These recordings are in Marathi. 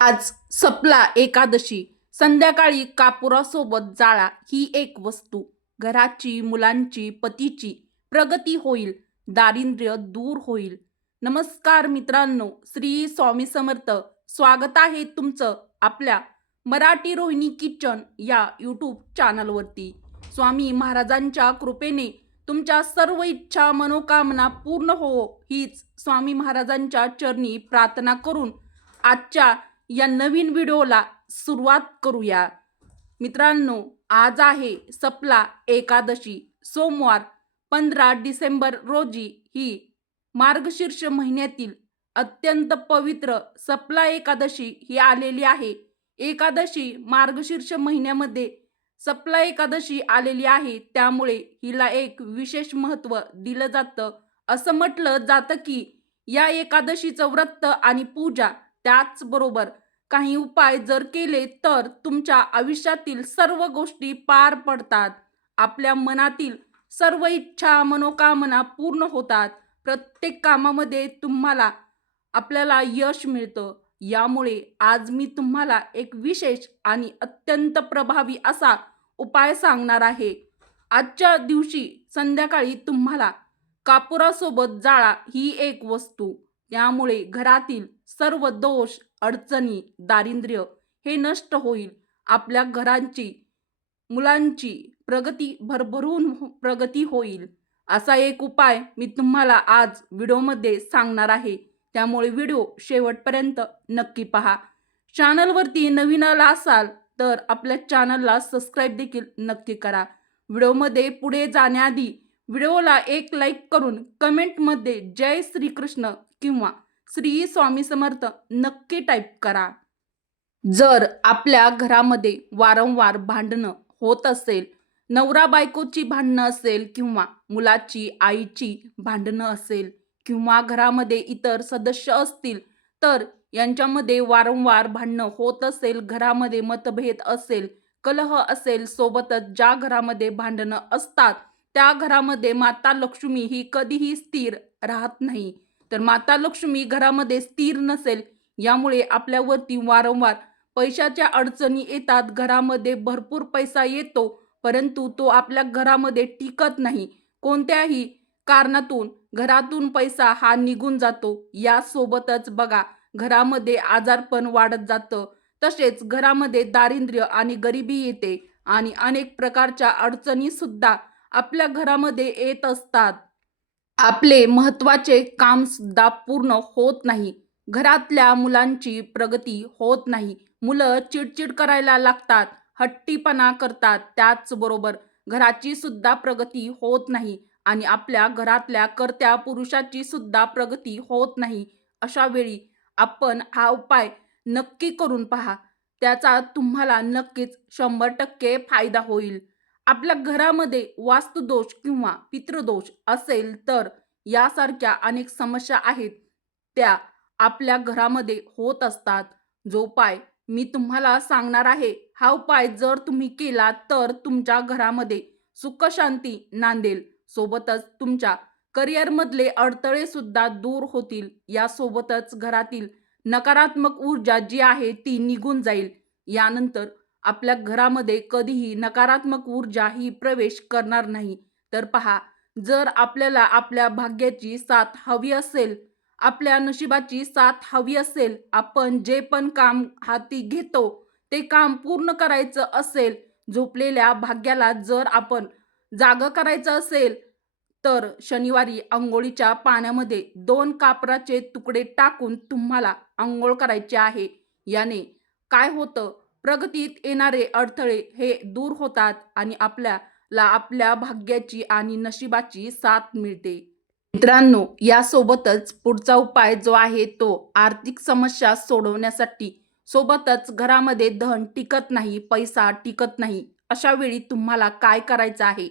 आज सपला एकादशी. संध्याकाळी कापुरासोबत जाळा ही एक वस्तू. घराची मुलांची पतीची. प्रगती होईल. दारिद्र्य दूर होईल. नमस्कार मित्रांनो श्री स्वामी समर्थ. स्वागत आहे तुमचं आपल्या मराठी रोहिणी किचन या यूट्यूब चॅनलवरती स्वामी महाराजांच्या कृपेने तुमच्या सर्व इच्छा मनोकामना पूर्ण हो हीच स्वामी महाराजांच्या चरणी प्रार्थना करून आजच्या या नवीन व्हिडिओला सुरुवात करूया. मित्रांनो आज आहे सपला एकादशी. सोमवार पंधरा डिसेंबर रोजी ही मार्गशीर्ष महिन्यातील अत्यंत पवित्र सपला एकादशी ही आलेली आहे. एकादशी मार्गशीर्ष महिन्यामध्ये सपला एकादशी आलेली आहे. त्यामुळे हिला एक विशेष महत्त्व दिलं जातं. असं म्हटलं जातं की या एकादशीचं व्रत आणि पूजा त्याचबरोबर काही उपाय जर केले तर तुमच्या आयुष्यातील सर्व गोष्टी पार पडतात. आपल्या मनातील सर्व इच्छा मनोकामना पूर्ण होतात. प्रत्येक कामामध्ये तुम्हाला आपल्याला यश मिळतं. यामुळे आज मी तुम्हाला एक विशेष आणि अत्यंत प्रभावी असा उपाय सांगणार आहे. आजच्या दिवशी संध्याकाळी तुम्हाला कापुरासोबत जाळा ही एक वस्तू. त्यामुळे घरातील सर्व दोष अडचणी दारिद्र्य हे नष्ट होईल. आपल्या घरांची मुलांची प्रगती भरभरून हो- प्रगती होईल. असा एक उपाय मी तुम्हाला आज व्हिडिओमध्ये सांगणार आहे. त्यामुळे व्हिडिओ शेवटपर्यंत नक्की पहा. चॅनलवरती नवीन आला असाल तर आपल्या चॅनलला सबस्क्राईब देखील नक्की करा. व्हिडिओमध्ये पुढे जाण्याआधी व्हिडिओला एक लाईक करून कमेंटमध्ये जय श्रीकृष्ण किंवा श्री स्वामी समर्थ नक्की टाईप करा. जर आपल्या घरामध्ये वारंवार भांडणं होत असेल नवरा बायकोची भांडणं असेल किंवा मुलाची आईची भांडणं असेल किंवा घरामध्ये इतर सदस्य असतील तर यांच्यामध्ये वारंवार भांडणं होत असेल घरामध्ये मतभेद असेल कलह असेल सोबतच ज्या घरामध्ये भांडणं असतात त्या घरामध्ये माता लक्ष्मी ही कधीही स्थिर राहत नाही. तर माता लक्ष्मी घरामध्ये स्थिर नसेल यामुळे आपल्यावरती वारंवार पैशाच्या अडचणी येतात. घरामध्ये भरपूर पैसा येतो परंतु तो आपल्या घरामध्ये टिकत नाही. कोणत्याही कारणातून घरातून पैसा हा निघून जातो. यासोबतच बघा घरामध्ये आजारपण वाढत जातं. तसेच घरामध्ये दारिद्र्य आणि गरिबी येते आणि अनेक प्रकारच्या अडचणी सुद्धा आपल्या घरामध्ये येत असतात. आपले महत्त्वाचे काम सुद्धा पूर्ण होत नाही. घरातल्या मुलांची प्रगती होत नाही. मुलं चिडचिड करायला लागतात हट्टीपणा करतात त्याचबरोबर घराची सुद्धा प्रगती होत नाही आणि आपल्या घरातल्या कर्त्या पुरुषाची सुद्धा प्रगती होत नाही. अशा वेळी आपण हा उपाय नक्की करून पहा. त्याचा तुम्हाला नक्कीच शंभर टक्के फायदा होईल. आपल्या घरामध्ये वास्तुदोष किंवा पितृदोष असेल तर यासारख्या अनेक समस्या आहेत. त्या आपल्या घरामध्ये होत असतात. जो उपाय मी तुम्हाला सांगणार आहे हा उपाय जर तुम्ही केला तर तुमच्या घरामध्ये सुखशांती नांदेल. सोबतच तुमच्या करिअरमधले अडथळे सुद्धा दूर होतील. यासोबतच घरातील नकारात्मक ऊर्जा जी आहे ती निघून जाईल. यानंतर आपल्या घरामध्ये कधीही नकारात्मक ऊर्जा ही प्रवेश करणार नाही. तर पहा जर आपल्याला आपल्या भाग्याची साथ हवी असेल आपल्या नशिबाची साथ हवी असेल आपण जे पण काम हाती घेतो ते काम पूर्ण करायचं असेल झोपलेल्या भाग्याला जर आपण जाग करायचं असेल तर शनिवारी आंघोळीच्या पाण्यामध्ये दोन कापराचे तुकडे टाकून तुम्हाला आंघोळ करायचे आहे. याने काय होतं? प्रगतीत येणारे अडथळे हे दूर होतात आणि आपल्याला आपल्या भाग्याची आणि नशिबाची साथ मिळते. मित्रांनो यासोबतच पुढचा उपाय जो आहे तो आर्थिक समस्या सोडवण्यासाठी सोबतच घरामध्ये धन टिकत नाही पैसा टिकत नाही अशा वेळी तुम्हाला काय करायचं आहे?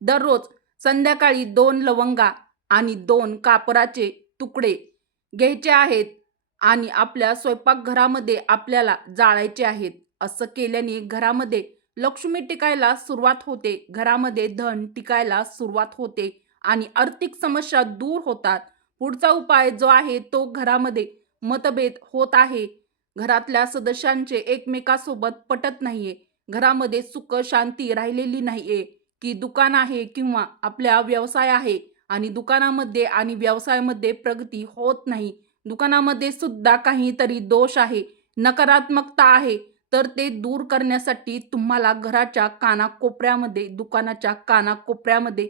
दररोज संध्याकाळी दोन लवंगा आणि दोन कापराचे तुकडे घ्यायचे आहेत आणि आपल्या स्वयंपाकघरामध्ये आपल्याला जाळायचे आहेत. असं केल्याने घरामध्ये लक्ष्मी टिकायला सुरुवात होते. घरामध्ये धन टिकायला सुरुवात होते आणि आर्थिक समस्या दूर होतात. पुढचा उपाय जो आहे तो घरामध्ये मतभेद होत आहे. घरातल्या सदस्यांचे एकमेकासोबत पटत नाहीये. घरामध्ये सुख शांती राहिलेली नाहीये. की दुकान आहे किंवा आपल्या व्यवसाय आहे आणि दुकानामध्ये आणि व्यवसायामध्ये प्रगती होत नाही. दुकानामध्ये सुद्धा काहीतरी दोष आहे. नकारात्मकता आहे. तर ते दूर करण्यासाठी तुम्हाला घराच्या कानाकोपऱ्यामध्ये दुकानाच्या कानाकोपऱ्यामध्ये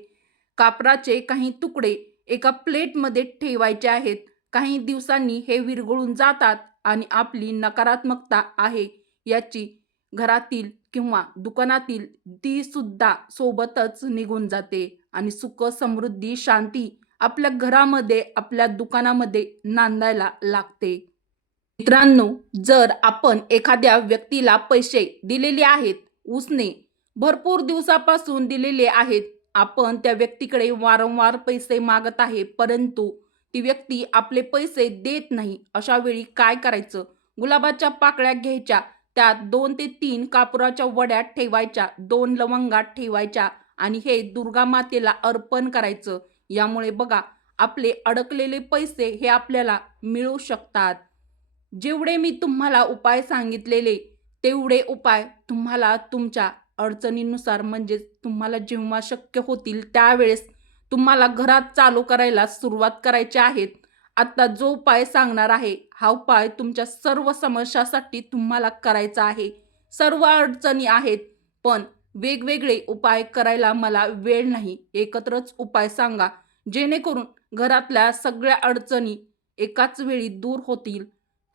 कापराचे काही तुकडे एका प्लेटमध्ये ठेवायचे आहेत. काही दिवसांनी हे विरघळून जातात आणि आपली नकारात्मकता आहे याची घरातील किंवा दुकानातील ती सुद्धा सोबतच निघून जाते आणि सुख समृद्धी शांती आपल्या घरामध्ये आपल्या दुकानामध्ये नांदायला लागते. मित्रांनो जर आपण एखाद्या व्यक्तीला पैसे दिलेले आहेत उसने भरपूर दिवसापासून दिलेले आहेत आपण त्या व्यक्तीकडे वारंवार पैसे मागत आहे परंतु ती व्यक्ती आपले पैसे देत नाही अशा वेळी काय करायचं? गुलाबाच्या पाकळ्या घ्यायच्या त्यात दोन ते तीन कापुराच्या वड्यात ठेवायच्या दोन लवंगात ठेवायच्या आणि हे दुर्गा मातेला अर्पण करायचं. यामुळे बघा आपले अडकलेले पैसे हे आपल्याला मिळू शकतात. जेवढे मी तुम्हाला उपाय सांगितलेले तेवढे उपाय तुम्हाला तुमच्या अडचणीनुसार म्हणजेच तुम्हाला जेव्हा शक्य होतील त्यावेळेस तुम्हाला घरात चालू करायला सुरुवात करायची आहेत. आत्ता जो उपाय सांगणार आहे हा उपाय तुमच्या सर्व समस्यासाठी तुम्हाला करायचा आहे. सर्व अडचणी आहेत पण वेगवेगळे उपाय करायला मला वेळ नाही. एकत्रच उपाय सांगा जेणेकरून घरातल्या सगळ्या अडचणी एकाच वेळी दूर होतील.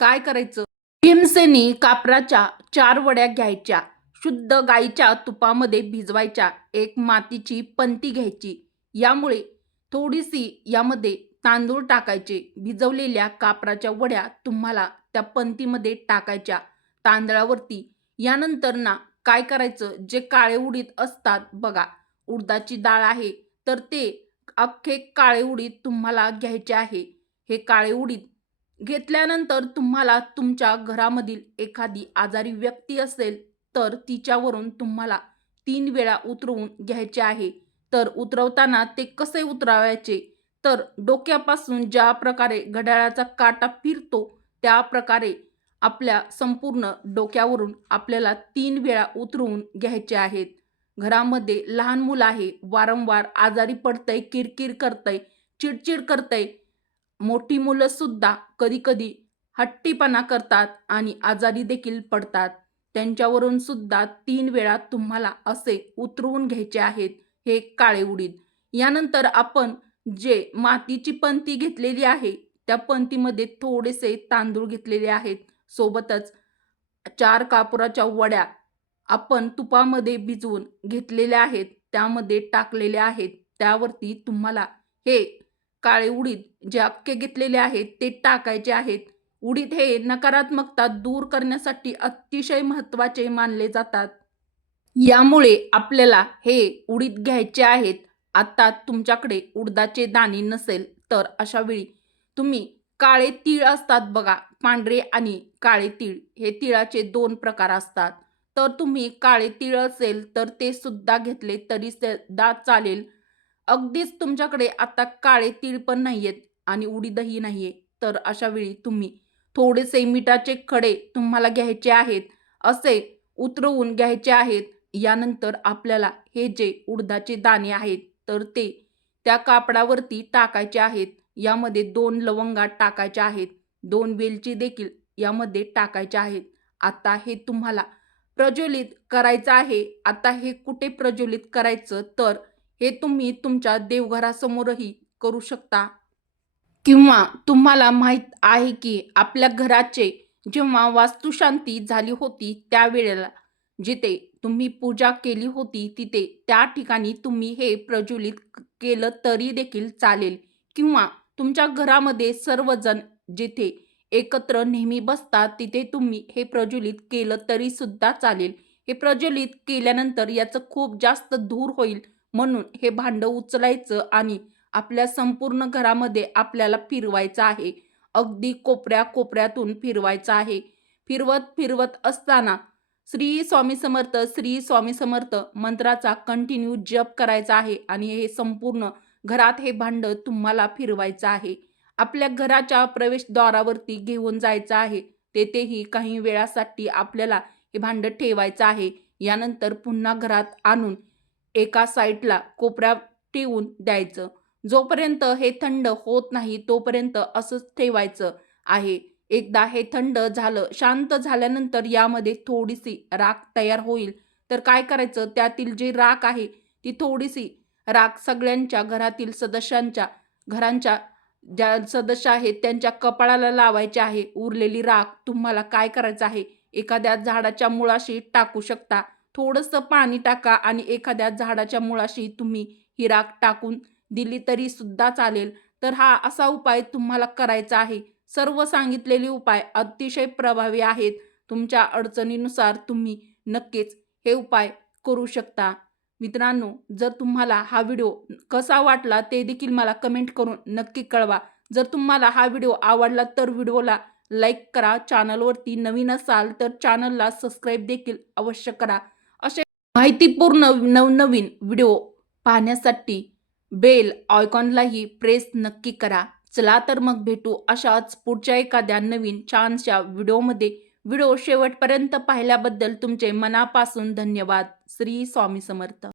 काय करायचं? भीमसेनी कापराच्या चार वड्या घ्यायच्या. शुद्ध गाईच्या तुपामध्ये भिजवायच्या. एक मातीची पंती घ्यायची. यामुळे थोडीशी यामध्ये तांदूळ टाकायचे. भिजवलेल्या कापराच्या वड्या तुम्हाला त्या पंतीमध्ये टाकायच्या. तांदळावरती. यानंतर ना काय करायचं? जे काळे उडीद असतात बघा. उडदाची डाळ आहे. तर ते अख्खे काळे उडीद तुम्हाला घ्यायचे आहे. हे काळे उडीद घेतल्यानंतर तुम्हाला तुमच्या घरामधील एखादी आजारी व्यक्ती असेल तर तिच्यावरून तुम्हाला तीन वेळा उतरवून घ्यायचे आहे. तर उतरवताना ते कसे उतरवायचे? तर डोक्यापासून ज्या प्रकारे घड्याळाचा काटा फिरतो त्या प्रकारे आपल्या संपूर्ण डोक्यावरून आपल्याला तीन वेळा उतरवून घ्यायचे आहेत. घरामध्ये लहान मुलं आहे वारंवार आजारी पडतंय किरकिर करतंय चिडचिड करतंय मोठी मुलं सुद्धा हट्टीपणा करतात आणि आजारी देखील पडतात. त्यांच्यावरून सुद्धा तीन वेळा तुम्हाला असे उतरवून घ्यायचे आहेत हे काळे उडीद. यानंतर आपण जे मातीची पंती घेतलेली आहे त्या पंतीमध्ये थोडेसे तांदूळ घेतलेले आहेत. सोबतच चार कापुराच्या वड्या आपण तुपामध्ये भिजवून घेतलेल्या आहेत त्यामध्ये टाकलेल्या आहेत. त्यावरती तुम्हाला हे काळे उडीद जे अख्खे घेतलेले आहेत ते टाकायचे आहेत. उडीद हे नकारात्मकता दूर करण्यासाठी अतिशय महत्त्वाचे मानले जातात. यामुळे आपल्याला हे उडीद घ्यायचे आहेत. आता तुमच्याकडे उडदाचे दाणे नसेल तर अशा वेळी तुम्ही काळे तीळ असतात बघा पांढरे आणि काळे तीळ. हे तिळाचे दोन प्रकार असतात. तर तुम्ही काळे तीळ असेल तर ते सुद्धा घेतले तरी सुद्धा चालेल. अगदीच तुमच्याकडे आता काळे तीळ पण नाही आहेत आणि उडीदही नाही आहे तर अशा वेळी तुम्ही थोडेसे मिठाचे खडे तुम्हाला घ्यायचे आहेत असे उतरवून घ्यायचे आहेत. यानंतर आपल्याला हे जे उडदाचे दाणे आहेत तर ते त्या कापडावरती टाकायचे आहेत. यामध्ये दोन लवंगा टाकायच्या आहेत. दोन वेलची देखील यामध्ये टाकायच्या आहेत. आता हे तुम्हाला प्रज्वलित करायचं आहे. आता हे कुठे प्रज्वलित करायचं? तर हे तुम्ही तुमच्या देवघरासमोरही करू शकता. किंवा तुम्हाला माहीत आहे की आपल्या घराचे जेव्हा वास्तुशांती झाली होती त्यावेळेला जिथे तुम्ही पूजा केली होती तिथे त्या ठिकाणी तुम्ही हे प्रज्वलित केलं तरी देखील चालेल. किंवा तुमच्या घरामध्ये सर्वजण जिथे एकत्र नेहमी बसतात तिथे तुम्ही हे प्रज्वलित केलं तरी सुद्धा चालेल. हे प्रज्वलित केल्यानंतर याचं खूप जास्त धूर होईल. म्हणून हे भांडं उचलायचं आणि आपल्या संपूर्ण घरामध्ये आपल्याला फिरवायचं आहे. अगदी कोपऱ्या कोपऱ्यातून फिरवायचं आहे. फिरवत फिरवत असताना श्री स्वामी समर्थ श्री स्वामी समर्थ मंत्राचा कंटिन्यू जप करायचा आहे आणि हे संपूर्ण घरात हे भांड तुम्हाला फिरवायचं आहे. आपल्या घराच्या प्रवेशद्वारावरती घेऊन जायचं आहे. तेथेही काही वेळासाठी आपल्याला हे भांडं ठेवायचं आहे. यानंतर पुन्हा घरात आणून एका साईडला कोपऱ्या ठेवून द्यायचं. जोपर्यंत हे थंड होत नाही तोपर्यंत असंच ठेवायचं आहे. एकदा हे थंड झालं शांत झाल्यानंतर यामध्ये थोडीशी राख तयार होईल. तर काय करायचं? त्यातील जी राख आहे ती थोडीशी राख सगळ्यांच्या घरातील सदस्यांच्या घरांच्या ज्या सदस्य आहेत त्यांच्या कपाळाला लावायचे आहे. उरलेली राख तुम्हाला काय करायचं आहे? एखाद्या झाडाच्या मुळाशी टाकू शकता. थोडंसं पाणी टाका आणि एखाद्या झाडाच्या मुळाशी तुम्ही ही राख टाकून दिली तरी सुद्धा चालेल. तर हा असा उपाय तुम्हाला करायचा आहे. सर्व सांगितलेले उपाय अतिशय प्रभावी आहेत. तुमच्या अडचणीनुसार तुम्ही नक्कीच हे उपाय करू शकता. मित्रांनो जर तुम्हाला हा व्हिडिओ कसा वाटला ते देखील मला कमेंट करून नक्की कळवा. जर तुम्हाला हा व्हिडिओ आवडला तर व्हिडिओला लाईक करा. चॅनलवरती नवीन असाल तर चॅनलला सबस्क्राईब देखील अवश्य करा. माहितीपूर्ण नवनवीन व्हिडिओ पाहण्यासाठी बेल आयकॉनलाही प्रेस नक्की करा. चला तर मग भेटू अशाच पुढच्या एखाद्या नवीन छानशा व्हिडिओमध्ये. व्हिडिओ शेवटपर्यंत पाहिल्याबद्दल तुमचे मनापासून धन्यवाद. श्री स्वामी समर्थ.